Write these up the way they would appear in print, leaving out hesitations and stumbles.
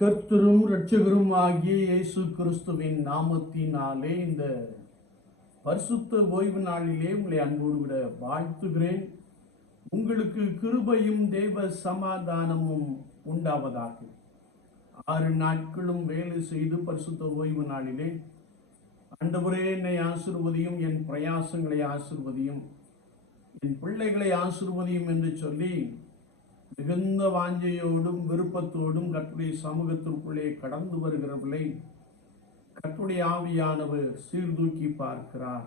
கர்த்தரும் இரட்சகரும் ஆகிய இயேசு கிறிஸ்துவின் நாமத்தினாலே இந்த பரிசுத்த ஓய்வு நாளிலே உங்களை அன்போடு விட வாழ்த்துகிறேன். உங்களுக்கு கிருபையும் தேவ சமாதானமும் உண்டாவதாக. 6 நாட்களும் வேலை செய்து பரிசுத்த ஓய்வு நாளிலே ஆண்டவரே என்னை ஆசீர்வதியும், என் பிரயாசங்களை ஆசீர்வதியும், என் பிள்ளைகளை ஆசீர்வதியும் என்று சொல்லி மிகுந்த வாஞ்சையோடும் விருப்பத்தோடும் கர்த்தருடைய சமூகத்திற்குள்ளே கடந்து வருகிறவர்களை கர்த்தருடைய ஆவியானவர் சீர்தூக்கி பார்க்கிறார்.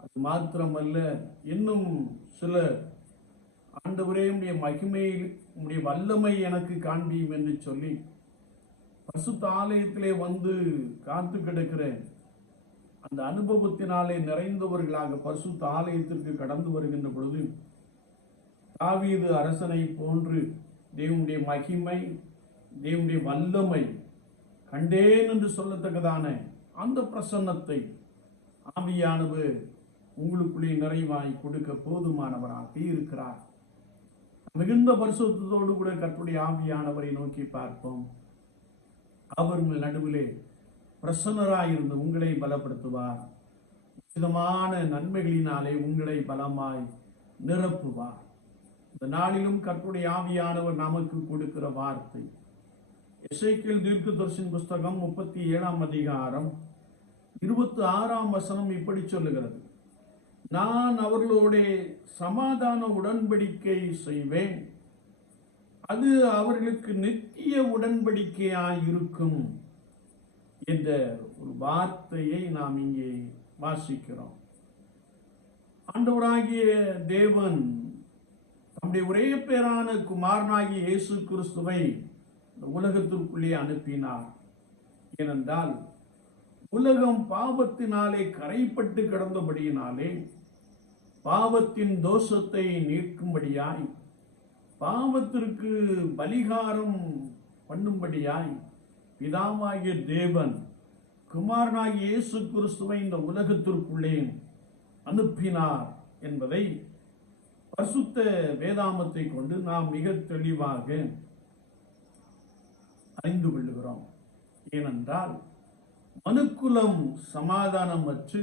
அது மாத்திரமல்ல, இன்னும் சில ஆண்டவரே உடைய மகிமை, உடைய வல்லமை எனக்கு காண்பியும் என்று சொல்லி பரிசுத்த ஆலயத்திலே வந்து காத்து கிடக்கிற அந்த அனுபவத்தினாலே நிறைந்தவர்களாக பரிசுத்த ஆலயத்திற்கு கடந்து வருகின்ற பொழுது தாவீது அரசனை போன்று தேவனுடைய மகிமை, தேவனுடைய வல்லமை கண்டேன் என்று சொல்லத்தக்கதான அந்த பிரசன்னத்தை ஆவியானவர் உங்களுக்குள்ளே நிறைவாய் கொடுக்க போதுமானவராக இருக்கிறார். மிகுந்த பரிசுத்தத்தோடு கூட கர்த்தருடைய ஆவியானவரை நோக்கி பார்ப்போம். அவர் உங்கள் நடுவிலே பிரசன்னராயிருந்து உங்களை பலப்படுத்துவார். விதமான நன்மைகளினாலே உங்களை பலமாய் நிரப்புவார். இந்த நாளிலும் கர்த்தருடைய ஆவியானவர் நமக்கு கொடுக்கிற வார்த்தை எசேக்கியேல் தீர்க்கதரிசியின் புஸ்தகம் 37ஆம் அதிகாரம் 26ஆம் வசனம் இப்படி சொல்லுகிறது: நான் அவர்களோட சமாதான உடன்படிக்கை செய்வேன், அது அவர்களுக்கு நித்திய உடன்படிக்கையாய் இருக்கும் என்ற ஒரு வார்த்தையை நாம் இங்கே வாசிக்கிறோம். ஆண்டவராகிய தேவன் தம்முடைய ஒரே பேரான குமாரனாகிய இயேசு கிறிஸ்துவை உலகத்திற்குள்ளே அனுப்பினார். ஏனென்றால் உலகம் பாவத்தினாலே கரைப்பட்டு கிடந்தபடியினாலே பாவத்தின் தோஷத்தை நீக்கும்படியாய், பாவத்திற்கு பலிகாரம் பண்ணும்படியாய் பிதாவாகிய தேவன் குமாரனாகிய இயேசு கிறிஸ்துவை இந்த உலகத்திற்குள்ளே அனுப்பினார் என்பதை பரிசுத்த வேதாமத்தை கொண்டு நாம் மிக தெளிவாக அறிந்து கொள்ளுகிறோம். ஏனென்றால் மனுக்குலம் சமாதானமற்று,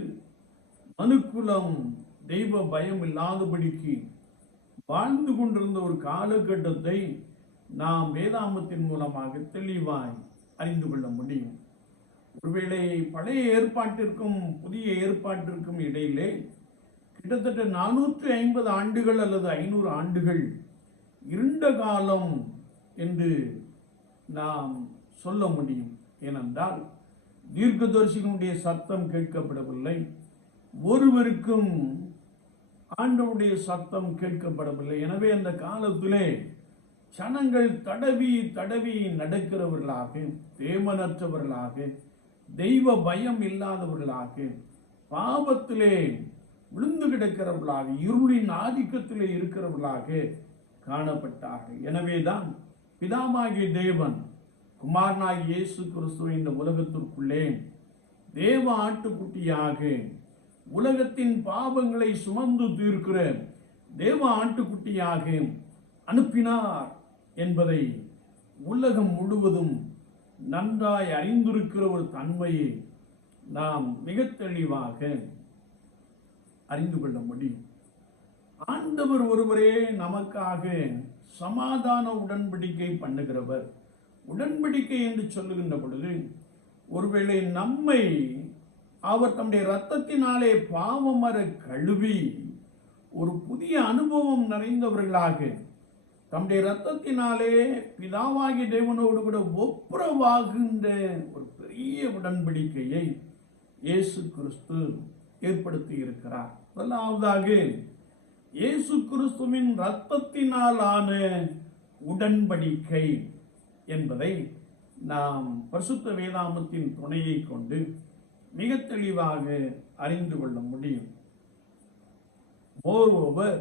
மனுக்குலம் தெய்வ பயம் இல்லாதபடிக்கு வாழ்ந்து கொண்டிருந்த ஒரு காலகட்டத்தை நாம் வேதாமத்தின் மூலமாக தெளிவாய் அறிந்து கொள்ள முடியும். ஒருவேளை பழைய ஏற்பாட்டிற்கும் புதிய ஏற்பாட்டிற்கும் இடையிலே கிட்டத்தட்ட 450 ஆண்டுகள் அல்லது 500 ஆண்டுகள் இருண்ட காலம் என்று நாம் சொல்ல முடியும். ஏனென்றால் தீர்க்கதரிசிகளுடைய சத்தம் கேட்கப்படவில்லை, ஒருவருக்கும் ஆண்டவருடைய சத்தம் கேட்கப்படவில்லை. எனவே அந்த காலத்திலே ஜனங்கள் தடவி தடவி நடக்கிறவர்களாக, தேவனற்றவர்களாக, தெய்வ பயம் இல்லாதவர்களாக, பாவத்திலே விழுந்து கிடக்கிறவர்களாக, இருளின் ஆதிக்கத்திலே இருக்கிறவர்களாக காணப்பட்டார்கள். எனவேதான் பிதாவாகிய தேவன் குமாரனாகிய இயேசு கிறிஸ்துவை இந்த உலகத்திற்குள்ளே தேவ ஆட்டுக்குட்டியாக, உலகத்தின் பாவங்களை சுமந்து தீர்க்கிற தேவ ஆட்டுக்குட்டியாக அனுப்பினார் என்பதை உலகம் முழுவதும் நன்றாய் அறிந்திருக்கிற ஒரு தன்மையை நாம் மிக தெளிவாக அறிந்து கொள்ள முடியும். ஆண்டவர் ஒருவரே நமக்காக சமாதான உடன்படிக்கை பண்ணுகிறவர். உடன்படிக்கை என்று சொல்லுகின்ற பொழுது, ஒருவேளை நம்மை அவர் தம்முடைய இரத்தத்தினாலே பாவமர கழுவி ஒரு புதிய அனுபவம் நிறைந்தவர்களாக தம்முடைய இரத்தத்தினாலே பிதாவாகிய தேவனோடு கூட ஒப்புரவாகின்ற ஒரு பெரிய உடன்படிக்கையை இயேசு கிறிஸ்து ஏற்படுத்தி இருக்கிறார். முதலாவதாக இயேசு கிறிஸ்துவின் இரத்தத்தினாலான உடன்படிக்கை என்பதை நாம் பரிசுத்த வேதாமத்தின் துணையை கொண்டு மிக தெளிவாக அறிந்து கொள்ள முடியும். Moreover,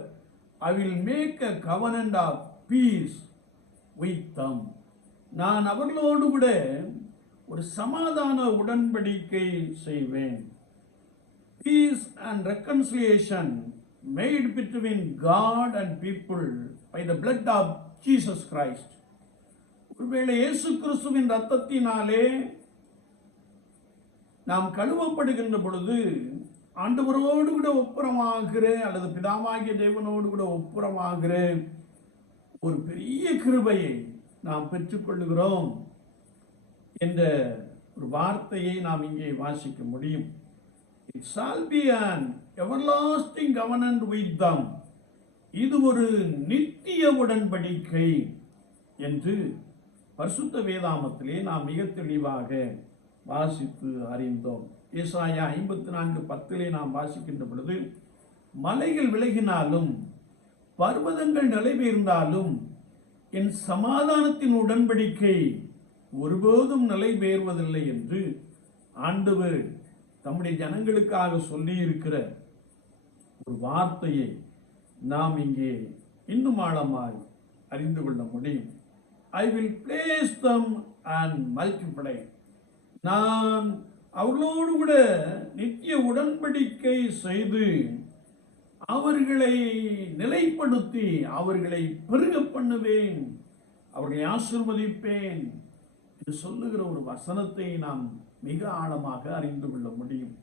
I will make a covenant of peace with them. நான் அவர்களோடு கூட ஒரு சமாதான உடன்படிக்கை செய்வேன். Peace and reconciliation made between God and people by the blood of Jesus Christ. ஒருவேளை இயேசு கிறிஸ்துவின் இரத்தத்தினாலே நாம் கழுவப்படுகின்ற பொழுது ஆண்டவரோடு கூட ஒப்புரமாகிற அல்லது பிதாவாகிய தேவனோடு கூட ஒப்புரமாகிற ஒரு பெரிய கிருபையை நாம் பெற்றுக்கொள்ளுகிறோம் என்ற ஒரு வார்த்தையை நாம் இங்கே வாசிக்க முடியும். It shall be an everlasting covenant with them. இது ஒரு நித்திய உடன்படிக்கை என்று பரிசுத்த வேதாமத்திலே நாம் மிக தெளிவாக வாசித்து அறிந்தோம். ஏசாயா 54:10 நாம் வாசிக்கின்ற பொழுது, மலைகள் விலகினாலும் பர்வதங்கள் நிலைபெயர்ந்தாலும் என் சமாதானத்தின் உடன்படிக்கை ஒருபோதும் நிலைபெயர்வதில்லை என்று ஆண்டவர் தம்முடைய ஜனங்களுக்காக சொல்லி இருக்கிற ஒரு வார்த்தையை நாம் இங்கே இன்னும் ஆழமாய் அறிந்து கொள்ள முடியும். I will place them and multiply. நான் அவர்களோடு கூட நித்திய உடன்படிக்கை செய்து அவர்களை நிலைப்படுத்தி அவர்களை பெருக பண்ணுவேன், அவர்களை ஆசீர்வதிப்பேன் என்று சொல்லுகிற ஒரு வசனத்தை நாம் மிக ஆழமாக அறிந்து கொள்ள முடியும்.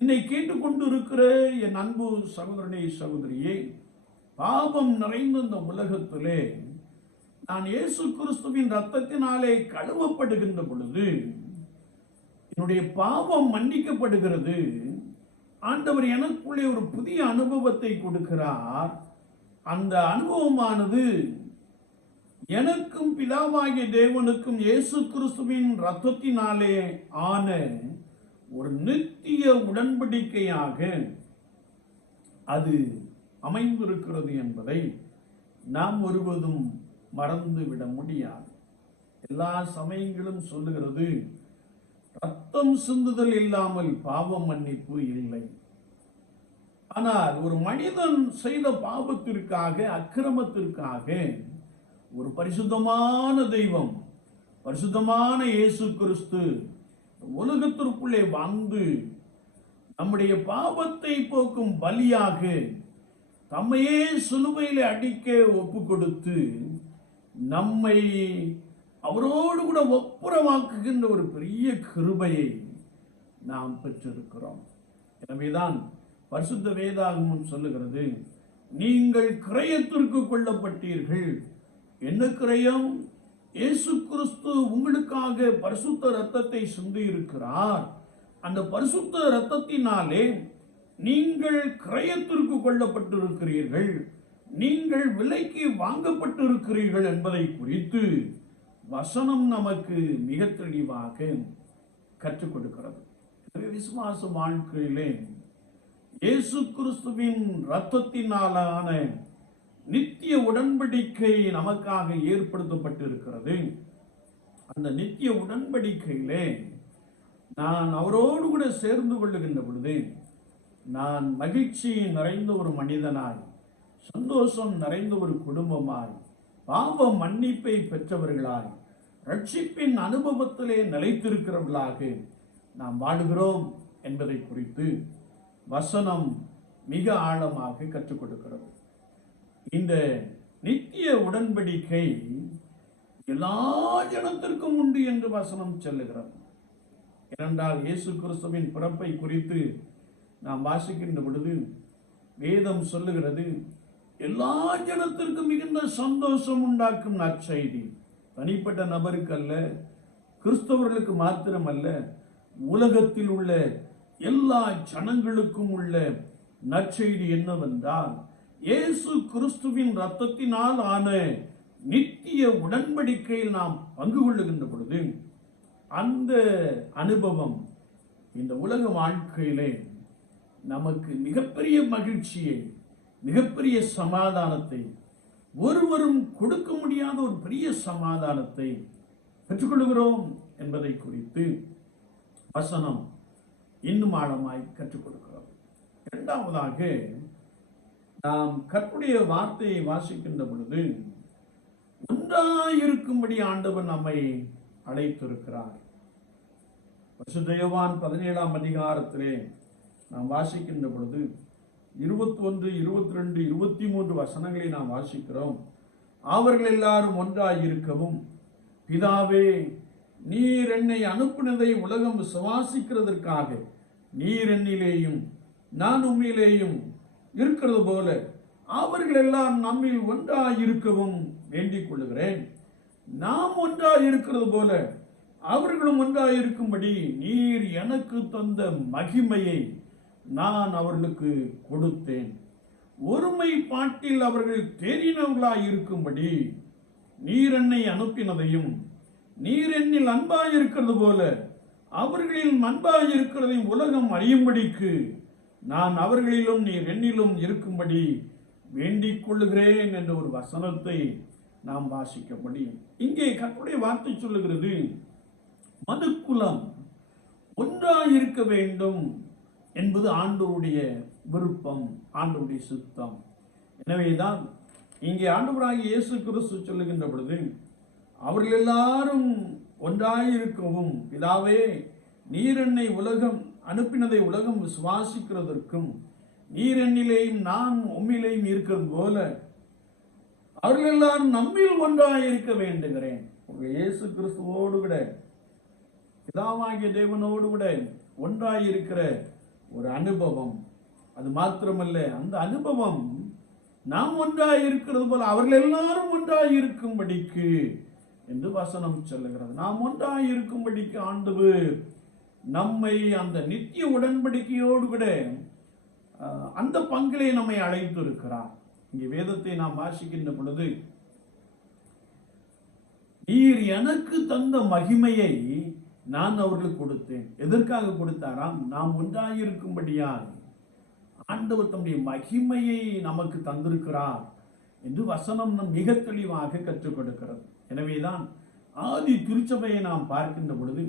என்னை கேட்டுக்கொண்டு இருக்கிற என் அன்பு சகோதரனே சகோதரியே, பாவம் நிறைந்த இந்த உலகத்திலே நான் இயேசு கிறிஸ்துவின் இரத்தத்தினாலே கழுவப்படுகின்ற பொழுது என்னுடைய பாவம் மன்னிக்கப்படுகிறது. ஆண்டவர் எனக்குள்ளே ஒரு புதிய அனுபவத்தை கொடுக்கிறார். அந்த அனுபவமானது எனக்கும் பிதாவாகிய தேவனுக்கும் இயேசு கிறிஸ்துவின் இரத்தத்தினாலே ஆன ஒரு நித்திய உடன்படிக்கையாக அது அமைந்திருக்கிறது என்பதை நாம் ஒருவதும் மறந்துவிட முடியாது. எல்லா சமயங்களும் சொல்லுகிறது, ரத்தம் சிந்துதல் இல்லாமல் பாவம் மன்னிப்பு இல்லை. ஆனால் ஒரு மனிதன் செய்த பாவத்திற்காக, அக்கிரமத்திற்காக ஒரு பரிசுத்தமான தெய்வம், பரிசுத்தமான இயேசு கிறிஸ்து உலகத்திற்குள்ளே வந்து நம்முடைய பாவத்தை போக்கும் பலியாக தம்மையே சிலுவையிலே அடிக்க ஒப்பு கொடுத்து நம்மை அவரோடு கூட ஒப்புரமாக்குகின்ற ஒரு பெரிய கிருபையை நாம் பெற்றிருக்கிறோம். எனவேதான் பரிசுத்த வேதாகமம் சொல்லுகிறது, நீங்கள் கிரயத்திற்கு கொள்ளப்பட்டீர்கள். என்ன கிரயம்? இயேசு கிறிஸ்து உங்களுக்காக பரிசுத்த இரத்தத்தை சிந்தி இருக்கிறார். அந்த பரிசுத்த இரத்தத்தினாலே நீங்கள் கிரயத்திற்கு கொள்ளப்பட்டிருக்கிறீர்கள், நீங்கள் விலைக்கு வாங்கப்பட்டிருக்கிறீர்கள் என்பதை குறித்து வசனம் நமக்கு மிக தெளிவாக கற்றுக் கொடுக்கிறது. விசுவாச வாழ்க்கையிலே இயேசு கிறிஸ்துவின் இரத்தத்தினாலான நித்திய உடன்படிக்கை நமக்காக ஏற்படுத்தப்பட்டிருக்கிறது. அந்த நித்திய உடன்படிக்கையிலே நான் அவரோடு கூட சேர்ந்து கொள்ளுகின்ற பொழுது நான் மகிழ்ச்சி நிறைந்த ஒரு மனிதனாய், சந்தோஷம் நிறைந்த ஒரு குடும்பமாய், பாவ மன்னிப்பை பெற்றவர்களாய், ரட்சிப்பின் அனுபவத்திலே நிலைத்திருக்கிறவர்களாக நாம் வாழுகிறோம் என்பதை குறித்து வசனம் மிக ஆழமாக கற்றுக் கொடுக்கிறது. இந்த நித்திய உடன்படிக்கை எல்லா ஜனத்திற்கும் உண்டு என்று வசனம் சொல்லுகிறது. ஏனென்றால் இயேசு கிறிஸ்துவின் பிறப்பை குறித்து நாம் வாசிக்கின்ற பொழுது வேதம் சொல்லுகிறது, எல்லா ஜனத்திற்கும் மிகுந்த சந்தோஷம் உண்டாக்கும் நற்செய்தி. தனிப்பட்ட நபருக்கு அல்ல, கிறிஸ்தவர்களுக்கு மாத்திரமல்ல, உலகத்தில் உள்ள எல்லா ஜனங்களுக்கும் உள்ள நற்செய்தி என்னவென்றால், இயேசு கிறிஸ்துவின் இரத்தத்தினால் ஆன நித்திய உடன்படிக்கையில் நாம் பங்கு கொள்ளுகின்ற பொழுது அந்த அனுபவம் இந்த உலக வாழ்க்கையிலே நமக்கு மிகப்பெரிய மகிழ்ச்சியை, மிகப்பெரிய சமாதானத்தை, ஒருவரும் கொடுக்க முடியாத ஒரு பெரிய சமாதானத்தை பெற்றுக்கொள்கிறோம் என்பதை குறித்து வசனம் இன்னும் ஆழமாய் கற்றுக் கொடுக்கிறது. இரண்டாவதாக நாம் கர்த்தருடைய வார்த்தையை வாசிக்கின்ற பொழுது ஒன்றாயிருக்கும்படி ஆண்டவர் நம்மை அழைத்திருக்கிறார். பரிசுத்த யோவான் 17ஆம் அதிகாரத்திலே நாம் வாசிக்கின்ற பொழுது 21, 22, 23 வசனங்களை நாம் வாசிக்கிறோம். அவர்கள் எல்லாரும் ஒன்றாயிருக்கவும் பிதாவே, நீர் என்னை அனுப்பினதை உலகம் விசுவாசிக்கிறதற்காக நீர் என்னிலேயும் நான் உம்மிலேயும் இருக்கிறது போல அவர்கள் எல்லாம் நம்மில் ஒன்றாயிருக்கவும் வேண்டிக் கொள்ளுகிறேன். நாம் ஒன்றாயிருக்கிறது போல அவர்களும் ஒன்றாயிருக்கும்படி நீர் எனக்கு தந்த மகிமையை நான் அவர்களுக்கு கொடுத்தேன். ஒருமைப்பாட்டில் அவர்கள் தேறினவர்களாயிருக்கும்படி நீர் என்னை அனுப்பினதையும் நீர் என்னில் அன்பாயிருக்கிறது போல அவர்களில் அன்பாயிருக்கிறதையும் உலகம் அறியும்படிக்கு நான் அவர்களிலும் நீர் என்னிலும் இருக்கும்படி வேண்டிக் கொள்ளுகிறேன் என்ற ஒரு வசனத்தை நாம் வாசிக்க முடியும். இங்கே கர்த்தருடைய வார்த்தை சொல்லுகிறது, மனுக்குலம் ஒன்றாயிருக்க வேண்டும் என்பது ஆண்டவருடைய விருப்பம், ஆண்டவருடைய சித்தம். எனவேதான் இங்கே ஆண்டவராகிய இயேசு கிறிஸ்து சொல்லுகின்ற பொழுது அவர்கள் எல்லாரும் ஒன்றாயிருக்கவும் பிதாவே, நீர் என்னை உலகம் அனுப்பினதை உலகம் விசுவாசிக்கிறதற்கும் நீர் என்னிலேயும் நான் உம்மிலேயும் இருக்கிறது போல அவர்கள் எல்லாரும் நம்மில் ஒன்றாயிருக்க வேண்டுகிறேன். இயேசு கிறிஸ்துவோடு கூட பிதாவாகிய தேவனோடு கூட ஒன்றாயிருக்கிற ஒரு அனுபவம். அது மாத்திரமல்ல, அந்த அனுபவம் நாம் ஒன்றாயிருக்கிறது போல அவர்கள் எல்லாரும் ஒன்றாயிருக்கும்படிக்கு என்று வசனம் சொல்லுகிறது. நாம் ஒன்றாயிருக்கும்படிக்கு ஆண்டவர் நம்மை அந்த நித்திய உடன்படிக்கையோடு கூட அந்த பங்கிலே நம்மை அழைத்து இருக்கிறார். இங்கே வேதத்தை நாம் வாசிக்கின்ற பொழுது, நீர் எனக்கு தந்த மகிமையை நான் அவர்களுக்கு கொடுத்தேன். எதற்காக கொடுத்தாராம்? நாம் ஒன்றாயிருக்கும்படியாய் ஆண்டவர் தம்முடைய மகிமையை நமக்கு தந்திருக்கிறார் என்று வசனம் மிக தெளிவாக கற்றுக் கொடுக்கிறது. எனவேதான் ஆதி திருச்சபையை நாம் பார்க்கின்ற பொழுது,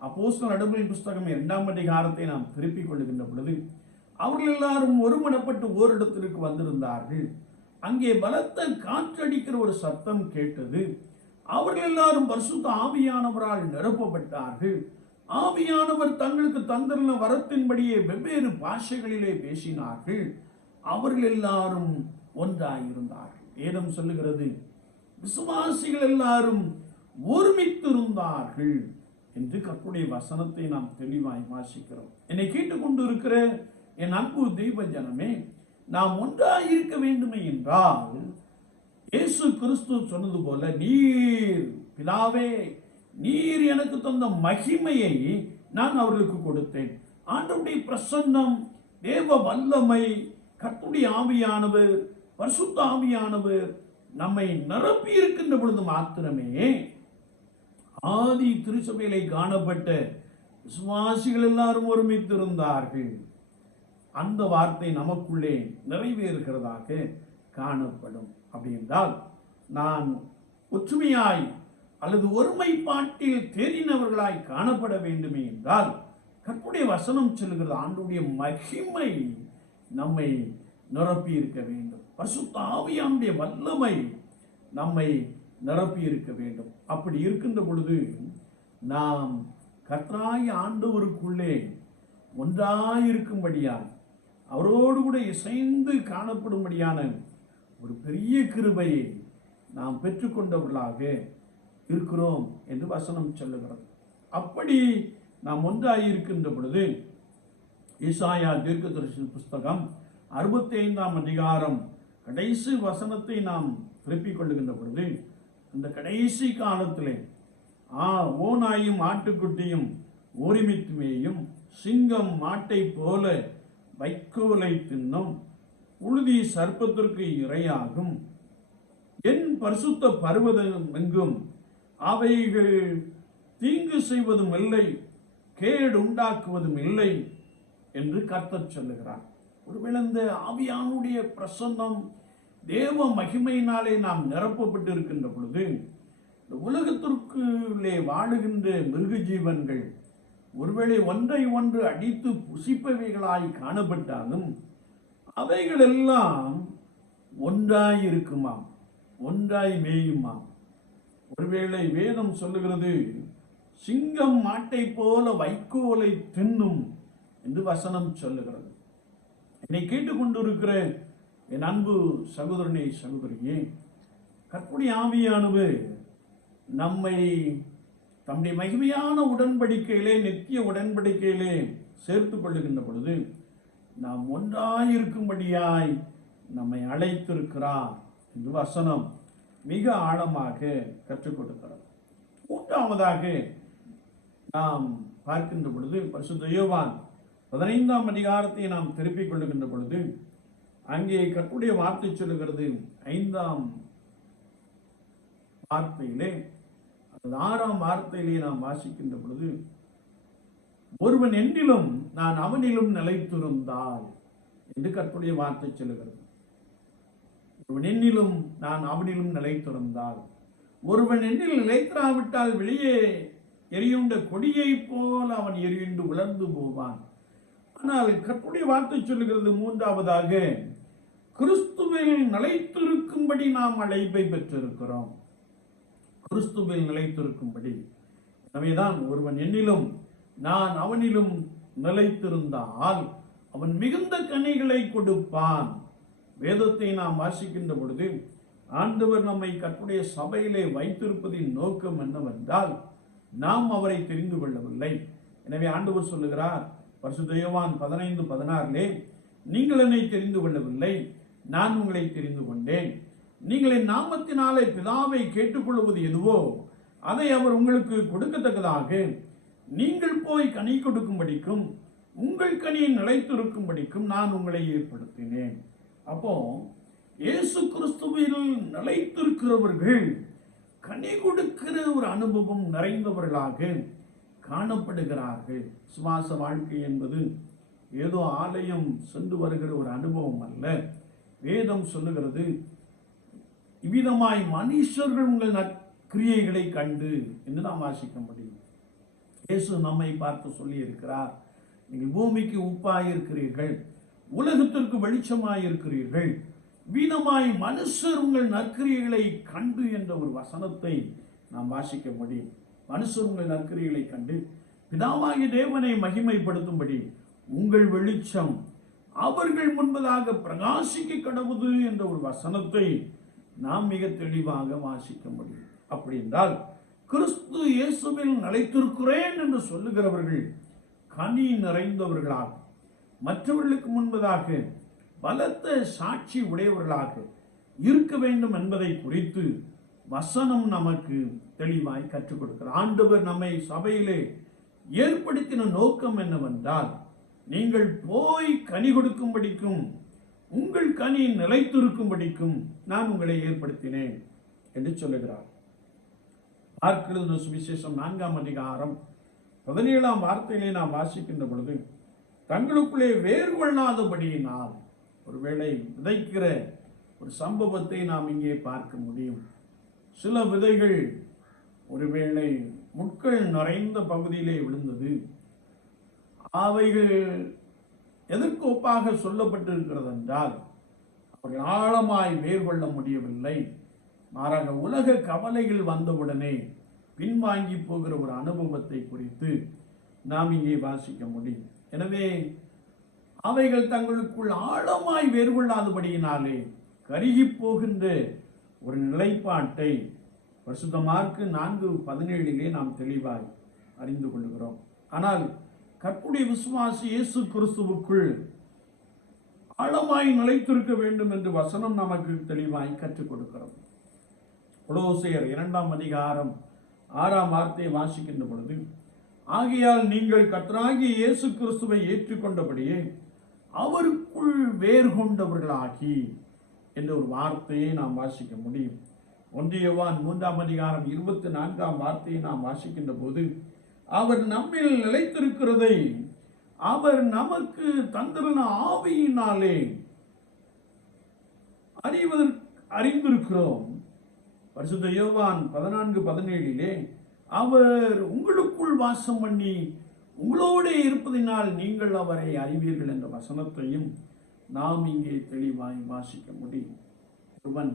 அப்போஸ்தலர் நடபடிகளின் புஸ்தகம் 2ஆம் அதிகாரத்தை நாம் திருப்பிக் கொள்ளுகின்ற பொழுது, அவர்கள் எல்லாரும் ஒருமனப்பட்டு ஓரிடத்திற்கு வந்திருந்தார்கள். அங்கே பலத்த காற்றடிக்கிற ஒரு சத்தம் கேட்டது. அவர்கள் எல்லாரும் பரிசுத்த ஆவியானவரால் நிரப்பப்பட்டார்கள். ஆவியானவர் தங்களுக்கு தந்திருந்த வரத்தின்படியே வெவ்வேறு பாஷைகளிலே பேசினார்கள். அவர்கள் எல்லாரும் ஒன்றாயிருந்தார்கள். வேதம் சொல்லுகிறது, விசுவாசிகள் எல்லாரும் ஒருமித்திருந்தார்கள் என்று கர்த்தருடைய வசனத்தை நாம் தெளிவாய் வாசிக்கிறோம். என்னை கேட்டுக்கொண்டு இருக்கிற என் அன்பு தெய்வ ஜனமே, நாம் ஒன்றாயிருக்க வேண்டுமே என்றால் இயேசு கிறிஸ்து சொன்னது போல, நீர் பிதாவே, நீர் எனக்கு தந்த மகிமையை நான் அவர்களுக்கு கொடுத்தேன். ஆண்டவருடைய பிரசன்னம், தேவ வல்லமை, கர்த்தருடைய ஆவியானவர், பரிசுத்த ஆவியானவர் நம்மை நிரப்பி இருக்கின்ற பொழுது மாத்திரமே ஆதி திருச்சபையிலே காணப்பட்ட விசுவாசிகள் எல்லாரும் ஒருமித்திருந்தார்கள். அந்த வார்த்தை நமக்குள்ளே நிறைவேறுகிறதாக காணப்படும். அப்படி என்றால் நான் ஒற்றுமையாய் அல்லது ஒருமைப்பாட்டில் தேறினவர்களாய் காணப்பட வேண்டுமே என்றால் கர்த்தருடைய வசனம் சொல்லுகிறது, ஆண்டவருடைய மகிமை நம்மை நிரப்பி இருக்க வேண்டும். பரிசுத்த ஆவியானுடைய வல்லமை நம்மை நிரப்பி இருக்க வேண்டும். அப்படி இருக்கின்ற பொழுது நாம் கர்த்தராகிய ஆண்டவருக்குள்ளே ஒன்றாயிருக்கும்படியால், அவரோடு கூட இசைந்து காணப்படும்படியான ஒரு பெரிய கிருபையை நாம் பெற்றுக்கொண்டவர்களாக இருக்கிறோம் என்று வசனம் சொல்லுகிறது. அப்படி நாம் ஒன்றாயிருக்கின்ற பொழுது ஏசாயா தீர்க்கதரிசன புஸ்தகம் 65ஆம் அதிகாரம் கடைசி வசனத்தை நாம் திருப்பிக் கொள்ளுகின்ற பொழுது, அந்த கடைசி காலத்திலே ஓநாயும் ஆட்டுக்குட்டியும் ஒருமித்துமேயும், சிங்கம் மாட்டை போல வைக்கோலை தின்னும், புழுதி சர்ப்பத்திற்கு இரையாகும், என் பரிசுத்த பர்வதம் எங்கும் அவைகள் தீங்கு செய்வதும் இல்லை, கேடு உண்டாக்குவதும் இல்லை என்று கர்த்தர் சொல்லுகிறார். ஒருவேளை இந்த ஆவியானுடைய பிரசன்னம், தேவ மகிமையினாலே நாம் நிரப்பப்பட்டு இருக்கின்ற பொழுது, இந்த உலகத்திற்குள்ளே வாழுகின்ற மிருக ஜீவன்கள் ஒருவேளை ஒன்றை ஒன்று அடித்து புசிப்பவைகளாய் காணப்பட்டாலும் அவைகள் எல்லாம் ஒன்றாய் இருக்குமாம், ஒன்றாய் மேயுமாம். ஒருவேளை வேதம் சொல்லுகிறது, சிங்கம் மாட்டை போல வைக்கோலை தின்னும் என்று வசனம் சொல்லுகிறது. என்னை கேட்டுக்கொண்டிருக்கிற என் அன்பு சகோதரனே, சகோதரியே, கர்த்தருடைய ஆவியானவர் நம்மை தம்முடைய மகிமையான உடன்படிக்கையிலே, நித்திய உடன்படிக்கையிலே சேர்த்துக் கொள்ளுகின்ற பொழுது நாம் ஒன்றாயிருக்கும்படியாய் நம்மை அழைத்திருக்கிறார் என்று வசனம் மிக ஆழமாக கற்றுக் கொடுக்கிறது. மூன்றாவதாக நாம் பார்க்கின்ற பொழுது பரிசுத்த யோவான் 15ஆம் அதிகாரத்தை நாம் திருப்பிக் கொள்ளுகின்ற பொழுது அங்கே கர்த்தருடைய வார்த்தை சொல்லுகிறது. 5ஆம் வார்த்தையிலே, 6ஆம் வார்த்தையிலே நாம் வாசிக்கின்ற பொழுது, ஒருவன் என்னிலும் நான் அவனிலும் நிலைத்திருந்தால் என்று கர்த்தருடைய வார்த்தை சொல்லுகிறது. ஒருவன் என்னிலும் நான் அவனிலும் நிலைத்திருந்தால், ஒருவன் என்னில் நிலைத்திராவிட்டால் வெளியே எரியுண்ட கொடியை போல் அவன் எரியுண்டு உலர்ந்து போவான். ஆனால் கர்த்தருடைய வார்த்தை சொல்லுகிறது மூன்றாவதாக, கிறிஸ்துவில் நிலைத்திருக்கும்படி நாம் அழைப்பை பெற்றிருக்கிறோம். கிறிஸ்துவில் நிலைத்திருக்கும்படி. எனவேதான் ஒருவன் என்னிலும் நான் அவனிலும் நிலைத்திருந்தால் அவன் மிகுந்த கனிகளை கொடுப்பான். வேதத்தை நாம் வாசிக்கின்ற பொழுது ஆண்டவர் நம்மை கர்த்தருடைய சபையிலே வைத்திருப்பதின் நோக்கம் என்னவென்றால், நாம் அவரை தெரிந்து கொள்ளவில்லை. எனவே ஆண்டவர் சொல்லுகிறார் பரிசுத்த யோவான் 15:16, நீங்கள் என்னை தெரிந்து கொள்ளவில்லை, நான் உங்களை தெரிந்து கொண்டேன். நீங்கள் என் நாமத்தினாலே பிதாவை கேட்டுக்கொள்வது எதுவோ அதை அவர் உங்களுக்கு கொடுக்கத்தக்கதாக நீங்கள் போய் கனி கொடுக்கும்படிக்கும் உங்கள் கனியை நிலைத்திருக்கும்படிக்கும் நான் உங்களை ஏற்படுத்தினேன். அப்போ இயேசு கிறிஸ்துவில் நிலைத்திருக்கிறவர்கள் கனி கொடுக்கிற ஒரு அனுபவம் நிறைந்தவர்களாக காணப்படுகிறார்கள். சுவாச வாழ்க்கை என்பது ஏதோ ஆலயம் சென்று வருகிற ஒரு அனுபவம் அல்ல. வேதம் சொல்லுகிறது, இவ்விதமாய் மனுஷர்கள் உங்கள் நற்கிரியைகளை கண்டு என்று நாம் வாசிக்க முடியும். இயேசு நம்மை பார்த்து சொல்லி இருக்கிறார், நீங்கள் பூமிக்கு உப்பாயிருக்கிறீர்கள், உலகத்திற்கு வெளிச்சமாயிருக்கிறீர்கள், வீணமாய் மனுஷர் உங்கள் நற்கிரியைகளை கண்டு என்ற ஒரு வசனத்தை நாம் வாசிக்க முடியும். மனுஷர் உங்கள் நற்கிரியைகளை கண்டு பிதாவாகிய தேவனை மகிமைப்படுத்தும்படி உங்கள் வெளிச்சம் அவர்கள் முன்பதாக பிரகாசிக்க கடவுது என்ற ஒரு வசனத்தை நாம் மிக தெளிவாக வாசிக்க முடியும். அப்படி என்றால் கிறிஸ்து இயேசுவில் நிலைத்திருக்கிறேன் என்று சொல்லுகிறவர்கள் கனி நிறைந்தவர்களாக, மற்றவர்களுக்கு முன்பதாக பலத்த சாட்சி உடையவர்களாக இருக்க வேண்டும் என்பதை குறித்து வசனம் நமக்கு தெளிவாய் கற்றுக் கொடுக்கிறார். ஆண்டவர் நம்மை சபையிலே ஏற்படுத்தின நோக்கம் என்னவென்றால், நீங்கள் போய் கனி கொடுக்கும்படிக்கும் உங்கள் கனி நிலைத்திருக்கும்படிக்கும் நான் உங்களை ஏற்படுத்தினேன் என்று சொல்லுகிறார். மார்க் சுவிசேஷம் 4ஆம் அதிகாரம் 17ஆம் வார்த்தையிலே நாம் வாசிக்கின்ற பொழுது, தங்களுக்குள்ளே வேறு கொள்ளாதபடியினால், ஒருவேளை விதைக்கிற ஒரு சம்பவத்தை நாம் இங்கே பார்க்க முடியும். சில விதைகள் ஒருவேளை முட்கள் நிறைந்த பகுதியிலே விழுந்தது. அவைகள் எதற்கு ஒப்பாக சொல்லப்பட்டிருக்கிறது என்றால், அவர்கள் ஆழமாய் வேர் கொள்ள முடியவில்லை. மாறாக உலக கவலைகள் வந்தவுடனே பின்வாங்கி போகிற ஒரு அனுபவத்தை குறித்து நாம் இங்கே வாசிக்க முடியும். எனவே அவைகள் தங்களுக்குள் ஆழமாய் வேர் கொள்ளாதபடியினாலே கருகி போகின்ற ஒரு நிலைப்பாட்டை பரிசுத்த மார்க் 4:17 நாம் தெளிவாய் அறிந்து கொள்கிறோம். ஆனால் கர்த்தருடைய விசுவாசி இயேசு கிறிஸ்துவுக்குள் ஆழமாய் நிலைத்திருக்க வேண்டும் என்று வசனம் நமக்கு தெளிவாய் கற்றுக் கொடுக்கிறது. கொலோசியர் 2ஆம் அதிகாரம் 6ஆம் வார்த்தையை வாசிக்கின்ற பொழுது, ஆகையால் நீங்கள் கர்த்தராகிய இயேசு கிறிஸ்துவை ஏற்றுக்கொண்டபடியே அவருக்குள் வேர் கொண்டவர்களாகி என்ற ஒரு வார்த்தையை நாம் வாசிக்க முடியும். 1 யோவான் 3ஆம் அதிகாரம் 24ஆம் வார்த்தையை நாம் வாசிக்கின்ற போது, அவர் நம்மில் நிலைத்திருக்கிறதை அவர் நமக்கு தந்திருந்த ஆவியினாலே அறிந்திருக்கிறோம். பரிசுத்த யோவான் 14:17 அவர் உங்களுக்குள் வாசம் பண்ணி உங்களோட இருப்பதினால் நீங்கள் அவரை அறிவீர்கள் என்ற வசனத்தையும் நாம் இங்கே தெளிவாய் வாசிக்க முடியும். ஒருவன்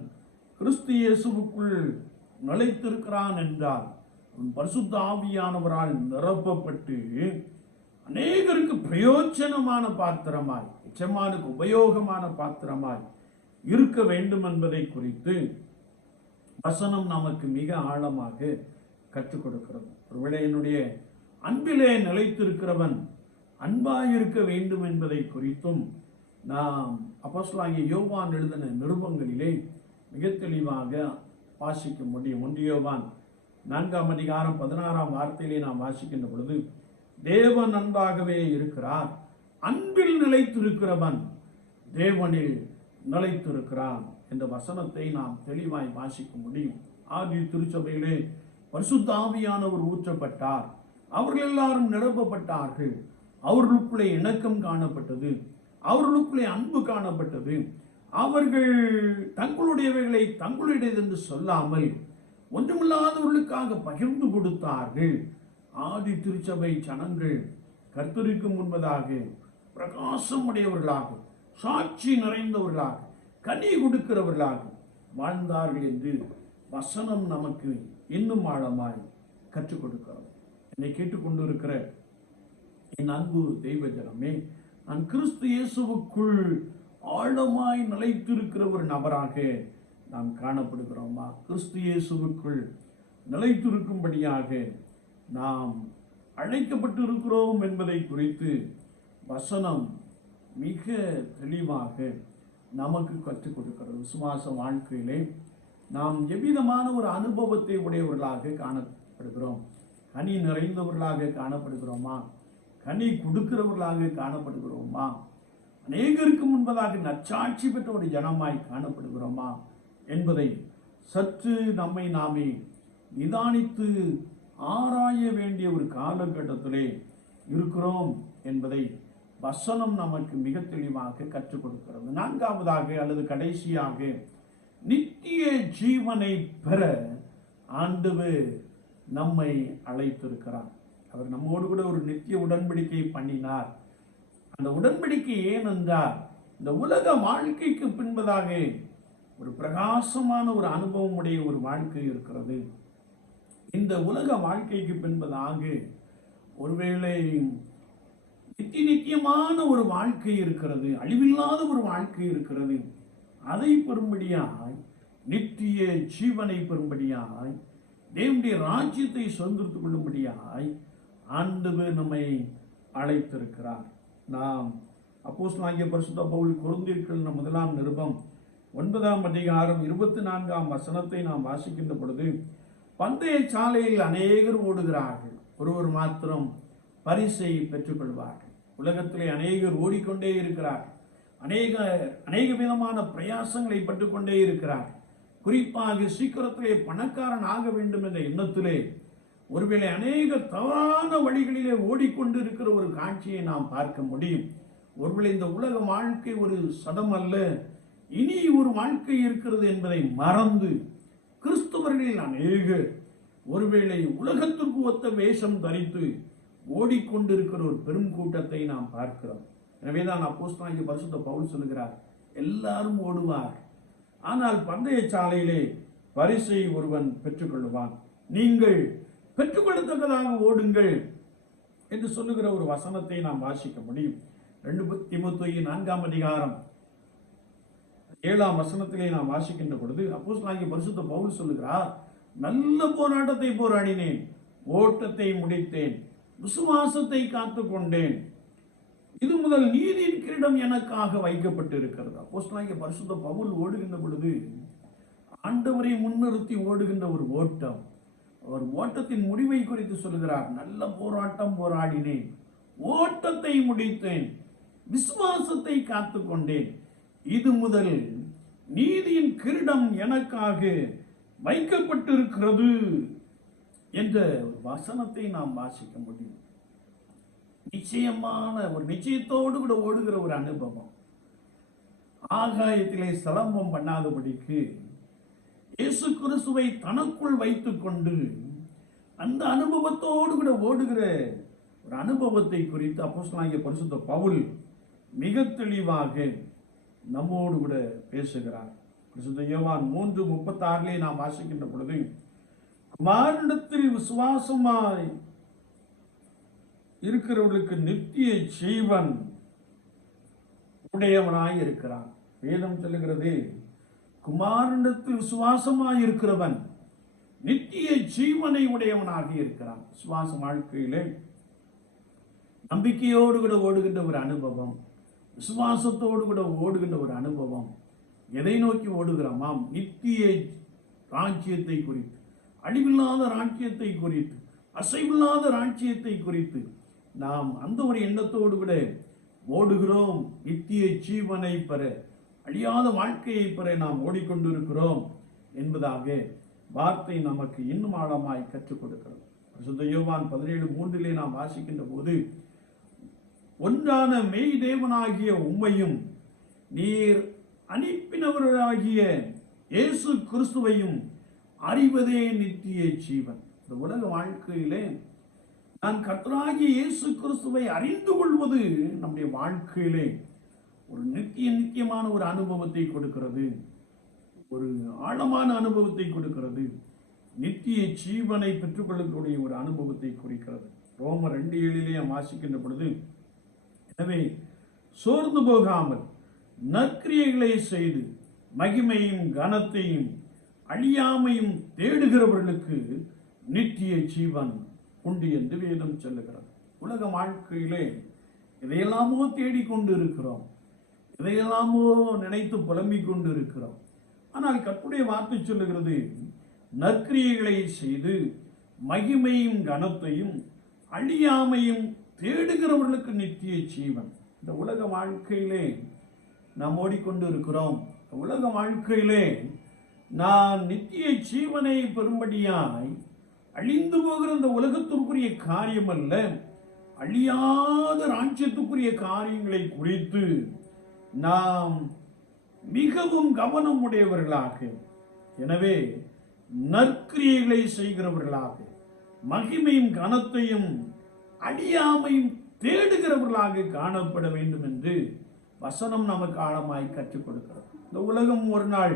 கிறிஸ்து இயேசுவுக்குள் நிலைத்திருக்கிறான் என்றால் பரிசுத்த ஆவியானவரால் நிரப்பப்பட்டு அநேகருக்கு பிரயோஜனமான பாத்திரமாய், எஜமானுக்கு உபயோகமான பாத்திரமாய் இருக்க வேண்டும் என்பதை குறித்து வசனம் நமக்கு மிக ஆழமாக கற்றுக் கொடுக்கிறது. ஒருவேளை என்னுடைய அன்பிலே நிலைத்திருக்கிறவன் அன்பாயிருக்க வேண்டும் என்பதை குறித்தும் நாம் அப்போஸ்தலனாகிய யோவான் எழுதின நிருபங்களிலே மிக தெளிவாக வாசிக்க முடியும். 1 யோவான் 4 அதிகாரம் 16 வார்த்தையிலே நாம் வாசிக்கின்ற பொழுது, தேவன் அன்பாகவே இருக்கிறார், அன்பில் நிலைத்திருக்கிறவன் தேவனில் நிலைத்திருக்கிறான் என்ற வசனத்தை நாம் தெளிவாய் வாசிக்க முடியும். ஆதி திருச்சபையிலே பரிசுத்த ஆவியானவர் ஊற்றப்பட்டார், அவர்கள் எல்லாரும் நிரப்பப்பட்டார்கள், அவர்களுக்குள்ளே இணக்கம் காணப்பட்டது, அவர்களுக்குள்ளே அன்பு காணப்பட்டது. அவர்கள் தங்களுடையவைகளை தங்களுடையது என்று சொல்லாமல் ஒன்றுமில்லாதவர்களுக்காக பகிர்ந்து கொடுத்தார்கள். ஆதி திருச்சபை ஜனங்கள் கர்த்தருக்கு முன்பதாக பிரகாசம் உடையவர்களாக, சாட்சி நிறைந்தவர்களாக, கனி கொடுக்கிறவர்களாக வாழ்ந்தார்கள் என்று வசனம் நமக்கு இன்னும் ஆழமாய் கற்றுக் கொடுக்கிறது. என்னை கேட்டுக்கொண்டிருக்கிற என் அன்பு தெய்வ ஜனமே, நான் கிறிஸ்து இயேசுவுக்குள் ஆழமாய் நிலைத்திருக்கிற ஒரு நபராக நாம் காணப்படுகிறோமா? கிறிஸ்து இயேசுவுக்குள் நிலைத்திருக்கும்படியாக நாம் அழைக்கப்பட்டு இருக்கிறோம் என்பதை குறித்து வசனம் மிக தெளிவாக நமக்கு கற்றுக் கொடுக்கிறது. விசுவாச வாழ்க்கையிலே நாம் எவ்விதமான ஒரு அனுபவத்தை உடையவர்களாக காணப்படுகிறோம்? கனி நிறைந்தவர்களாக காணப்படுகிறோமா? கனி கொடுக்கிறவர்களாக காணப்படுகிறோமா? அநேகருக்கு முன்பதாக நற்சாட்சி பெற்ற ஒரு ஜனமாய் காணப்படுகிறோமா என்பதை சற்று நம்மை நாமே நிதானித்து ஆராய வேண்டிய ஒரு காலகட்டத்திலே இருக்கிறோம் என்பதை வசனம் நமக்கு மிக தெளிவாக கற்றுக் கொடுக்கிறது. 4வதாக அல்லது கடைசியாக, நித்திய ஜீவனை பெற ஆண்டவர் நம்மை அழைத்திருக்கிறார். அவர் நம்மோடு கூட ஒரு நித்திய உடன்படிக்கை பண்ணினார். அந்த உடன்படிக்கை ஏனென்றால் இந்த உலக வாழ்க்கைக்கு பின்பதாக ஒரு பிரகாசமான ஒரு அனுபவம் உடைய ஒரு வாழ்க்கை இருக்கிறது. இந்த உலக வாழ்க்கைக்கு பின்பதாக ஒருவேளை நித்தியமான ஒரு வாழ்க்கை இருக்கிறது, அழிவில்லாத ஒரு வாழ்க்கை இருக்கிறது. அதை பெறும்படியாய், நித்திய ஜீவனை பெறும்படியாய், தேவனுடைய ராஜ்யத்தை சுதந்திரத்துக் கொள்ளும்படியாய் ஆண்டவர் நம்மை அழைத்திருக்கிறார். நாம் அப்போஸ்தலனாகிய பரிசுத்த பவுல் கொரிந்தியர்களின் 1 நிருபம் 9 அதிகாரம் 24 வசனத்தை நாம் வாசிக்கின்ற பொழுது, பந்தய சாலையில் அநேகர் ஓடுகிறார்கள், ஒருவர் மாத்திரம் பரிசை பெற்றுக் கொள்வார்கள். உலகத்திலே அநேகர் ஓடிக்கொண்டே இருக்கிறார்கள், அநேக விதமான பிரயாசங்களை பட்டுக்கொண்டே இருக்கிறார்கள். குறிப்பாக சீக்கிரத்திலே பணக்காரன் ஆக வேண்டும் என்ற எண்ணத்திலே ஒருவேளை அநேக தவறான வழிகளிலே ஓடிக்கொண்டு இருக்கிற ஒரு காட்சியை நாம் பார்க்க முடியும். ஒருவேளை இந்த உலக வாழ்க்கை ஒரு சதம் அல்ல, இனி ஒரு வாழ்க்கை இருக்கிறது என்பதை மறந்து கிறிஸ்தவர்களில் அநேகர் ஒருவேளை உலகத்திற்கு ஒத்த வேஷம் தரித்து ஓடிக்கொண்டிருக்கிற ஒரு பெரும் கூட்டத்தை நாம் பார்க்கிறோம். எனவேதான் அப்போஸ்தலனாகிய பரிசுத்த பவுல் சொல்லுகிறார், எல்லாரும் ஓடுவார், ஆனால் பந்தய சாலையிலே பரிசை ஒருவன் பெற்றுக்கொள்வான், நீங்கள் பெற்றுக்கொள்ளத்தக்கதாக ஓடுங்கள் என்று சொல்லுகிற ஒரு வசனத்தை நாம் வாசிக்க முடியும். 2 தீமோத்தேயு 4 அதிகாரம் 7 வசனத்திலே நாம் வாசிக்கின்ற பொழுது அப்போஸ்தலனாகிய பரிசுத்த பவுல் சொல்லுகிறார், நல்ல போராட்டத்தை போராடினேன், ஓட்டத்தை முடித்தேன், விசுவாசத்தை காத்துக் கொண்டேன், இது முதல் நீதியின் கிரீடம் எனக்காக வைக்கப்பட்டிருக்கிறது. அப்போஸ்தலனாகிய பரிசுத்த பவுல் ஓடுகின்ற பொழுது ஆண்டவரை முன்னிறுத்தி ஓடுகின்ற ஒரு ஓட்டம். அவர் ஓட்டத்தின் முடிவை குறித்து சொல்லுகிறார், நல்ல போராட்டம் போராடினேன், ஓட்டத்தை முடித்தேன், விசுவாசத்தை காத்துக் கொண்டேன், இது முதல் நீதியின் கிரீடம் எனக்காக வைக்கப்பட்டிருக்கிறது என்ற வசனத்தை நாம் வாசிக்க முடியும். நிச்சயமான ஒரு நிச்சயத்தோடு கூட ஓடுகிற ஒரு அனுபவம். ஆகாயத்திலே சலம்பம் பண்ணாதபடிக்கு இயேசு கிறிஸ்துவை தனக்குள் வைத்துக் கொண்டு அந்த அனுபவத்தோடு கூட ஓடுகிற ஒரு அனுபவத்தை குறித்து அப்போஸ்தலனாகிய பரிசுத்த பவுல் மிக தெளிவாக நம்மோடு கூட பேசுகிறார். பரிசுத்த யோவான் 3:36 நாம் வாசிக்கின்ற பொழுது, குமாரனிடத்தில் விசுவாசமாய் இருக்கிறவர்களுக்கு நித்திய ஜீவன் உடையவனாய் இருக்கிறான். வேதம் சொல்லுகிறது, குமாரனிடத்தில் விசுவாசமாய் இருக்கிறவன் நித்திய ஜீவனை உடையவனாக இருக்கிறான். விசுவாச வாழ்க்கையிலே நம்பிக்கையோடு கூட ஓடுகின்ற ஒரு அனுபவம், விசுவாசத்தோடு கூட ஓடுகின்ற ஒரு அனுபவம். எதை நோக்கி ஓடுகிறோமாம்? நித்திய ராஜ்யத்தை குறித்து, அழிவில்லாத ராஜ்யத்தை குறித்து, அசைவில்லாத ராஜ்யத்தை குறித்து நாம் அந்த ஒரு எண்ணத்தோடு கூட ஓடுகிறோம். நித்திய ஜீவனை பெற, அழியாத வாழ்க்கையை பெற நாம் ஓடிக்கொண்டிருக்கிறோம் என்பதாக வார்த்தை நமக்கு இன்னும் ஆழமாய் கற்றுக் கொடுக்கிறது. பரிசுத்த யோவான் 17:3 நாம் வாசிக்கின்ற போது, ஒன்றான மெய் தேவனாகிய உம்மையும் நீர் அனுப்பினவராகிய இயேசு கிறிஸ்துவையும் அறிவதே நித்திய ஜீவன். இந்த உலக வாழ்க்கையிலே நான் கர்த்தராகிய இயேசு கிறிஸ்துவை அறிந்து கொள்வது நம்முடைய வாழ்க்கையிலே ஒரு நித்தியமான ஒரு அனுபவத்தை கொடுக்கிறது, ஒரு ஆழமான அனுபவத்தை கொடுக்கிறது, நித்திய ஜீவனை பெற்றுக்கொள்ளக்கூடிய ஒரு அனுபவத்தை குறிக்கிறது. ரோமர் 2:7 வாசிக்கின்ற பொழுது, எனவே சோர்ந்து போகாமல் நற்கிரியைகளை செய்து மகிமையும் கனத்தையும் அழியாமையும் தேடுகிறவர்களுக்கு நித்திய ஜீவன் உண்டு என்று வேதம் சொல்லுகிறது. உலக வாழ்க்கையிலே இதையெல்லாமோ தேடிக்கொண்டு இருக்கிறோம், இதையெல்லாமோ நினைத்து புலம்பிக் கொண்டு இருக்கிறோம். ஆனால் கர்த்தருடைய வார்த்தை சொல்லுகிறது, நற்கிரியைகளை செய்து மகிமையும் கனத்தையும் அழியாமையும் தேடுகிறவர்களுக்கு நித்திய ஜீவன். இந்த உலக வாழ்க்கையிலே நாம் ஓடிக்கொண்டு இருக்கிறோம். உலக வாழ்க்கையிலே நான் நித்திய ஜீவனை பெறும்படியாய் அழிந்து போகிற இந்த உலகத்திற்குரிய காரியம் அல்ல, அழியாத ராஜ்யத்துக்குரிய காரியங்களை குறித்து நாம் மிகவும் கவனம் உடையவர்களாக, எனவே நற்கிரியைகளை செய்கிறவர்களாக, மகிமையும் கனத்தையும் அழியாமையும் தேடுகிறவர்களாக காணப்பட வேண்டும் என்று வசனம் நமக்கு ஆழமாய் கற்றுக் கொடுக்கிறது. இந்த உலகம் ஒரு நாள்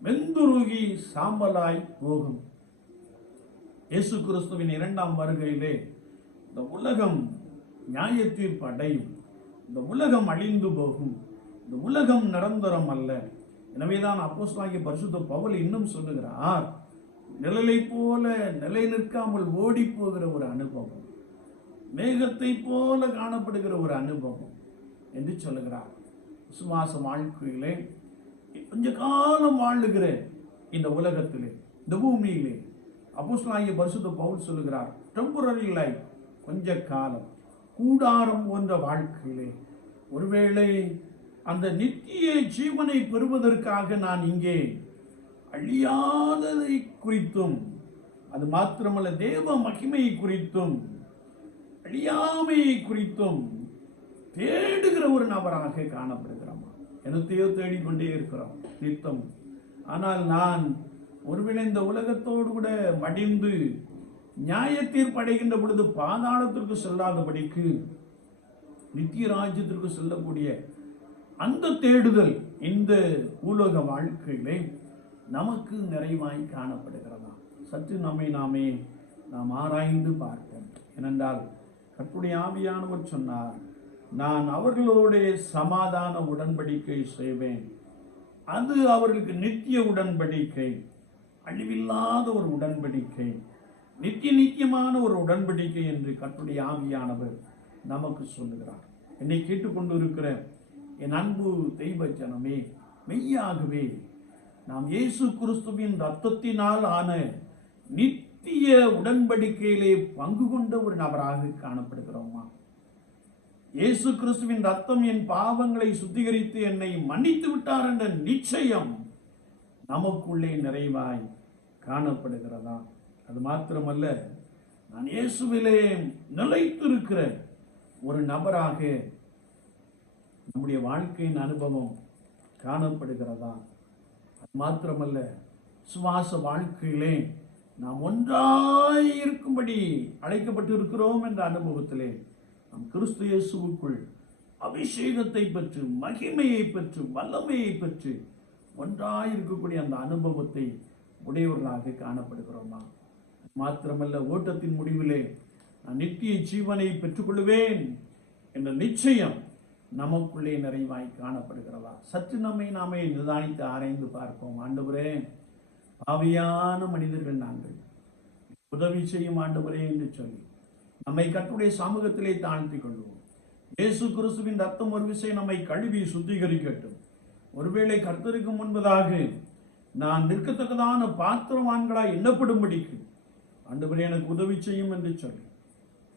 வெந்துருகி சாம்பலாய் போகும். இயேசு கிறிஸ்துவின் 2ஆம் வருகையிலே இந்த உலகம் நியாய தீர்ப்பு அடையும், இந்த உலகம் அழிந்து போகும், இந்த உலகம் நிரந்தரம் அல்ல. எனவேதான் அப்போஸ்தலனாகிய பரிசுத்த பவுல் இன்னும் சொல்லுகிறார், நிழலை போல நிலை நிற்காமல் ஓடி போகிற ஒரு அனுபவம், மேகத்தை போல காணப்படுகிற ஒரு அனுபவம் என்று சொல்லுகிறார். விசுவாச வாழ்க்கையிலே கொஞ்ச காலம் வாழுகிற இந்த உலகத்திலே, இந்த பூமியிலே அப்போஸ்தலனாகிய பரிசுத்த பவுல் சொல்லுகிறார், டெம்பரரி லைஃப், கொஞ்ச காலம், கூடாரம் போன்ற வாழ்க்கையிலே ஒருவேளை அந்த நித்திய ஜீவனை பெறுவதற்காக நான் இங்கே அழியாததை குறித்தும், அது மாத்திரமல்ல தேவ மகிமையை குறித்தும் அழியாமையை குறித்தும் தேடுகிற ஒரு நபராக காணப்படுகிறோம். என்னத்தையோ தேடிக்கொண்டே இருக்கிறோம் நித்தம். ஆனால் நான் ஒருவேளை இந்த உலகத்தோடு கூட மடிந்து நியாய தீர்ப்பு அடைகின்ற பொழுது பாதாளத்திற்கு செல்லாதபடிக்கு நித்திய ராஜ்யத்திற்கு செல்லக்கூடிய அந்த தேடுதல் இந்த உலக வாழ்க்கையிலே நமக்கு நிறைவாய் காணப்படுகிறதா? சற்று நம்மை நாம் ஆராய்ந்து பார்ப்போம். ஏனென்றால் கர்த்தருடைய ஆவியானவர் சொன்னார், நான் அவர்களோட சமாதான உடன்படிக்கை செய்வேன், அது அவர்களுக்கு நித்திய உடன்படிக்கை, அழிவில்லாத ஒரு உடன்படிக்கை, நித்தியமான ஒரு உடன்படிக்கை என்று கர்த்தருடைய ஆவியானவர் நமக்கு சொல்லுகிறார். என்னை கேட்டுக்கொண்டு இருக்கிற என் அன்பு தெய்வ ஜனமே, மெய்யாகவே நாம் இயேசு கிறிஸ்துவின் இரத்தத்தினால் ஆன நித்திய உடன்படிக்கையிலே பங்கு கொண்ட ஒரு நபராக காணப்படுகிறோமா? இயேசு கிறிஸ்துவின் ரத்தம் என் பாவங்களை சுத்திகரித்து என்னை மன்னித்து விட்டார் என்ற நிச்சயம் நமக்குள்ளே நிறைவாய் காணப்படுகிறதா? அது மாத்திரமல்ல, நான் இயேசுவிலே நிலைத்திருக்கிற ஒரு நபராக நம்முடைய வாழ்க்கையின் அனுபவம் காணப்படுகிறதா? அது மாத்திரமல்ல, சுவாச வாழ்க்கையிலே நாம் ஒன்றாய் இருக்கும்படி அழைக்கப்பட்டு இருக்கிறோம் என்ற அனுபவத்திலே நாம் கிறிஸ்து இயேசுவுக்குள் அபிஷேகத்தை பெற்று, மகிமையை பெற்று, வல்லமையை பெற்று ஒன்றாய் இருக்கக்கூடிய அந்த அனுபவத்தை உடையவர்களாக காணப்படுகிறோமா? மாத்திரமல்ல, ஓட்டத்தின் முடிவிலே நான் நித்திய ஜீவனை பெற்றுக்கொள்வேன் என்ற நிச்சயம் நமக்குள்ளே நிறைவாய் காணப்படுகிறதா? சற்று நாமே நிதானித்து ஆராய்ந்து பார்ப்போம். ஆண்டவரே, பாவியான மனிதர்கள் நாங்கள், உதவி செய்யும் ஆண்டவரே என்று சொல்லி நம்மை கர்த்தருடைய சமூகத்திலே தாழ்த்தி கொள்வோம். இயேசு கிறிஸ்துவின் ரத்தம் ஒரு விஷயம் நம்மை கழுவி சுத்திகரிக்கட்டும். ஒருவேளை கர்த்தருக்கு முன்பதாக நான் நிற்கத்தக்கதான பாத்திரவான்களாய் எண்ணப்படும்படிக்கு ஆண்டவரே எனக்கு உதவி செய்யும் என்று சொல்லி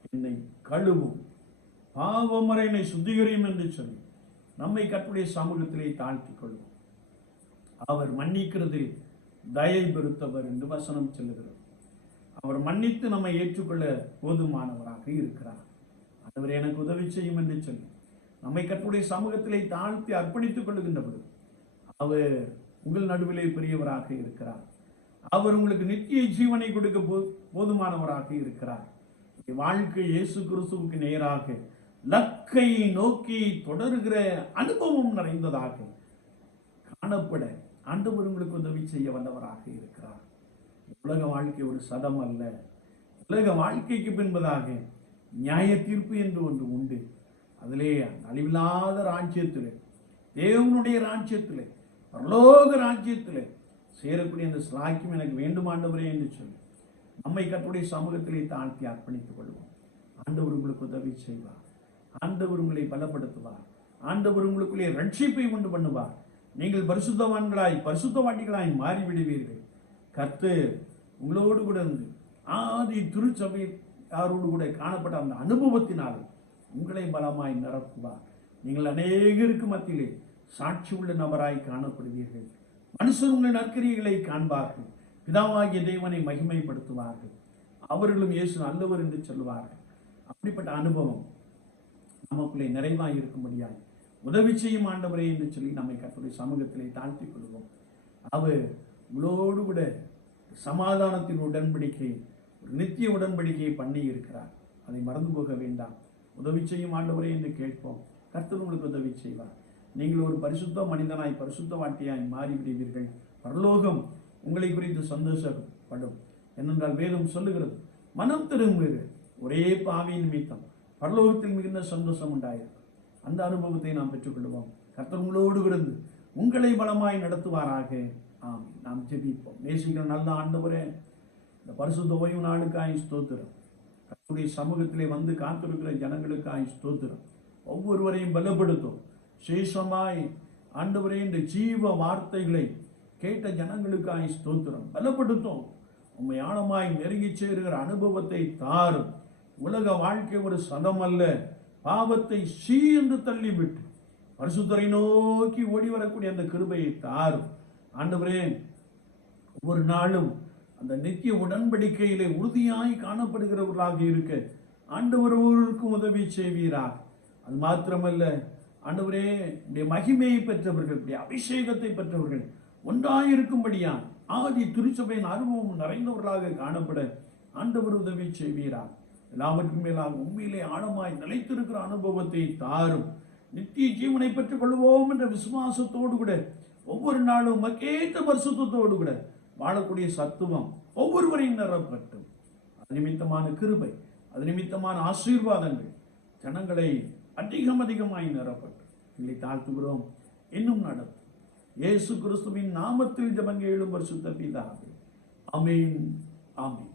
என்னை கழுவும், பாவமறை என்னை சுத்திகரியும் என்று சொல்லி நம்மை கர்த்தருடைய சமூகத்திலே தாழ்த்தி கொள்வோம். அவர் மன்னிக்கிறதில் தயை பெருத்தவர் என்று வசனம் சொல்லுகிறது. அவர் மன்னித்து நம்மை ஏற்றுக்கொள்ள போதுமானவராக இருக்கிறார். ஆண்டவரே எனக்கு உதவி செய்யும் என்று சொல்லி நம்மை கர்த்தருடைய சமூகத்திலே தாழ்த்தி அர்ப்பணித்துக் கொள்கின்றவர் அவர் உங்கள் நடுவிலே பெரியவராக இருக்கிறார். அவர் உங்களுக்கு நித்திய ஜீவனை கொடுக்க போதுமானவராக இருக்கிறார். வாழ்க்கை இயேசு கிறிஸ்துவுக்கு நேராக லக்கை நோக்கி தொடர்கிற அனுபவம் நிறைந்ததாக காணப்பட ஆண்டவர் உங்களுக்கு உதவி செய்ய வல்லவராக இருக்கிறார். உலக வாழ்க்கை ஒரு சதம் அல்ல. உலக வாழ்க்கைக்கு பின்பதாக நியாய தீர்ப்பு என்று ஒன்று உண்டு. அதிலே அழிவில்லாத ராஜ்யத்திலே, தேவனுடைய ராஜ்யத்திலே, பரலோக ராஜ்யத்திலே சேரக்கூடிய அந்த ஸ்லாக்கியம் எனக்கு வேண்டுமாண்டவரே என்று சொல்லி நம்மை கர்த்தருடைய சமூகத்திலே தாழ்த்தி அர்ப்பணித்துக் கொள்வோம். ஆண்டவர் உங்களுக்கு உதவி செய்வார். ஆண்டவர் உங்களை பலப்படுத்துவார். ஆண்டவர் உங்களுக்குள்ளே ரட்சிப்பை உண்டு பண்ணுவார். நீங்கள் பரிசுத்தவான்களாய் பரிசுத்தவாட்டிகளாய் மாறிவிடுவீர்கள். கர்த்தர் உங்களோடு கூட இருந்து ஆதி திருச்சபை யாரோடு கூட காணப்பட்ட அந்த அனுபவத்தினாலே உங்களை பலமாய் நிரப்புவார். நீங்கள் அநேகருக்கு மத்தியிலே சாட்சி உள்ள நபராய் காணப்படுவீர்கள். மனுஷர் உங்கள் நற்கிரியைகளை காண்பார்கள். பிதாவாகிய தேவனை மகிமைப்படுத்துவார்கள். அவர்களும் இயேசு நல்லவர் என்று சொல்லுவார்கள். அப்படிப்பட்ட அனுபவம் நமக்குள்ளே நிறைவாய் இருக்கும்படியாய் உதவி செய்யும் ஆண்டவரே என்று சொல்லி நம்மை கர்த்தருடைய சமூகத்திலே தாழ்த்திக் கொள்வோம். அவர் உங்களோடு கூட சமாதானத்தின் உடன்படிக்கை, ஒரு நித்திய உடன்படிக்கையை பண்ணி இருக்கிறார். அதை மறந்து போக வேண்டாம். உதவி செய்யும் ஆண்டவரே என்று கேட்போம். கர்த்தர் உங்களுக்கு உதவி செய்வார். நீங்கள் ஒரு பரிசுத்த மனிதனாய் பரிசுத்த வாட்டியாய் மாறிவிடுவீர்கள். பரலோகம் உங்களை குறித்து சந்தோஷப்படும். என்னென்றால் வேதம் சொல்லுகிறது, மனம் திரும்புகிற ஒரே பாவியின் நிமித்தம் பரலோகத்தில் மிகுந்த சந்தோஷம் உண்டாயிருக்கும். அந்த அனுபவத்தை நாம் பெற்றுக்கொள்வோம். கர்த்தர் உங்களோடு இருந்து உங்களை பலமாய் நடத்துவாராக. ஆமென். நாம் ஜெபிப்போம். நேசிக்கிற நல்ல ஆண்டவரே, இந்த பரிசுத்த ஓய்வு நாளுக்காய் ஸ்தோத்திரம். கர்த்தருடைய சமூகத்திலே வந்து காத்திருக்கிற ஜனங்களுக்காய் ஸ்தோத்திரம். ஒவ்வொருவரையும் பலப்படுத்தும். சேஷமாய் ஆண்டவரே இந்த ஜீவ வார்த்தைகளை கேட்ட ஜனங்களுக்காய் ஸ்தோத்திரம். பலப்படுத்தும். உண்மை ஆழமாய் நெருங்கி சேருகிற அனுபவத்தை தாரும். உலக வாழ்க்கை ஒரு சதம் அல்ல. பாவத்தை சீ என்று தள்ளிவிட்டு பரிசுத்தரை நோக்கி ஓடி வரக்கூடிய அந்த கிருபையை தாரும். ஆண்டவரே, ஒவ்வொரு நாளும் அந்த நித்திய உடன்படிக்கையிலே உறுதியாய் காணப்படுகிறவர்களாக இருக்க ஆண்டவர் ஒருவருக்கும் உதவி செய்வீராக. அது மாத்திரமல்ல ஆண்டவரே, உடைய மகிமையை பெற்றவர்கள், உடைய அபிஷேகத்தை பெற்றவர்கள் ஒன்றாயிருக்கும்படியான் ஆதி திருச்சபையின் அனுபவம் நிறைந்தவர்களாக காணப்பட ஆண்டவர் உதவி செய்வீராக. எல்லாவற்றுக்கும் மேலாக உண்மையிலே ஆழமாய் நிலைத்திருக்கிற அனுபவத்தை தாரும். நித்திய ஜீவனை பெற்றுக் கொள்வோம் என்ற விசுவாசத்தோடு கூட ஒவ்வொரு நாளும் மக்கேற்ற பரிசுத்தத்தோடு கூட வாழக்கூடிய சத்துவம் ஒவ்வொருவரையும் நிரப்பட்டும். அது நிமித்தமான கிருபை, அது நிமித்தமான ஆசீர்வாதங்கள் ஜனங்களை அதிகமாய் நிரப்பட்டும். இல்லை தாழ்த்துகிறோம். இன்னும் நடத்தும். இயேசு கிறிஸ்துவின் நாமத்தில் ஜெபங்கள் எழும் பரிசுத்த பிதாவே. ஆமென். ஆமென்.